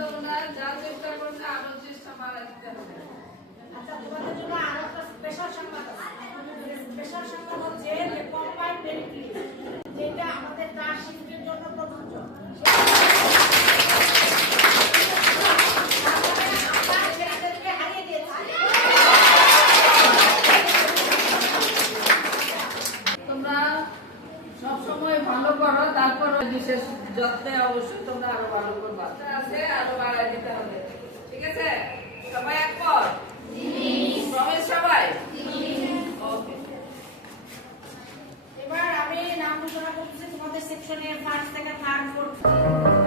তোমরা যা চেষ্টা করলে আরো চেষ্টা বাড়াই দিতে হবে। আচ্ছা, তোমাদের জন্য আরো একটা স্পেশাল সংবাদ আছে। স্পেশাল সংবাদ হচ্ছে যে কম্বাইন্ড মেরিট লিস্ট, যেটা আমাদের 4 শিফটের জন্য প্রযোজ্য। তোমরা সবসময় ভালো করো, তারপর বিশেষ যত্নে অবশ্যই তোমরা আরো ভালো করবা। আছে আরো বাড়াই দিতে হবে, ঠিক আছে? সবাই একমত? প্রমিস সবাই? ওকে। এবার আমি নাম ঘোষণা করতেছি তোমাদের সেকশনে 1st থেকে 3rd 4th।